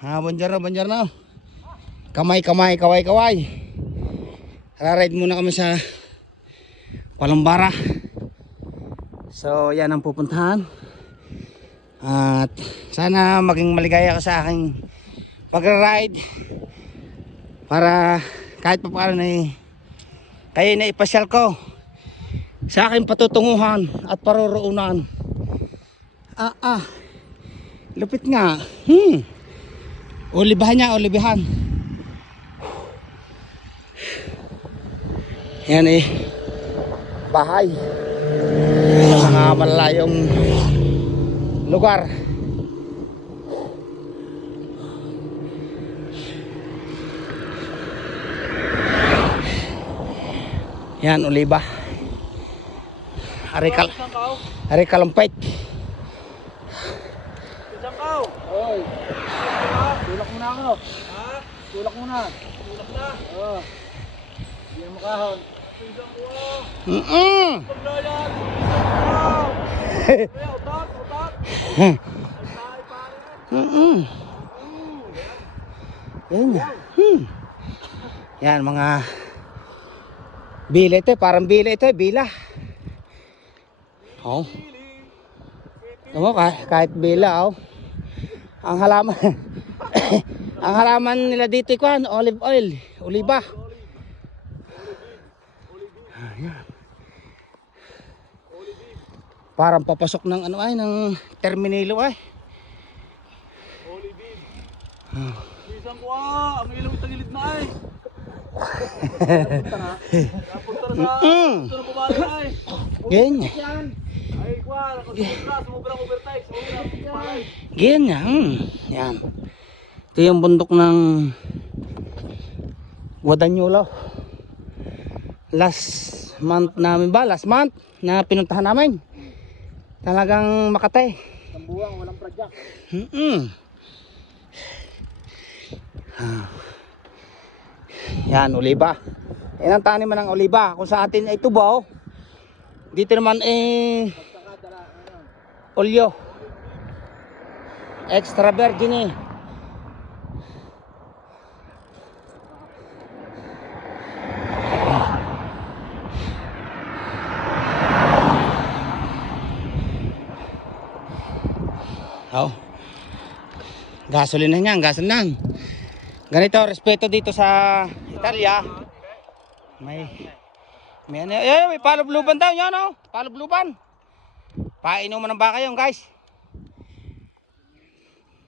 Buongiorno, buongiorno. Kamay, kamay, kaway, kaway. Ride muna kami sa Palumbara. So, yan ang pupuntahan. At sana maging maligaya ka sa aking pag-ride. Para kahit pa paano na kayo na ipasyal ko sa aking patutunguhan at paroroonan. Lupit nga. Ulibahan niya, ulibahan. Yan bahay sa mga malalayong lugar. Yan, uliba. Ari kalampait. Oy. Tulak muna ako. Ha? Tulak muna. Tulak na. Oo. Hindi na makahon. Pisang ko. Paglayan. Utak, utak. Yan. Yan mga bila ito, parang bila ito, bila. Oh. Tama kahit bila, oh. Ang halaman ang halaman nila dito kuan, olive oil, oliba. Ayan. Parang papasok ng ano ay ng terminalo ay. Olive. Pisang ko. Ang ilaw tagilid na ay. Punta na sa pabalik ay. Ganyan. Ay kwa, sumubrang overtime, sumubrang. Ganyan. Yan. Ito yung bundok ng Guadagnolo. Last month namin ba? Last month na pinuntahan namin. Talagang Makatay. Isang buwang, walang project. Yan, oliba. Yan ang taniman ng oliba. Kung sa atin ay tubaw, dito naman olyo. Extra virgin eh. Oh. Gasolina niyan, gasolina. Ganito, respeto dito sa Italia. May ano, may palubluban daw yan, oh. Palubluban. Painuman ng baka yun, guys.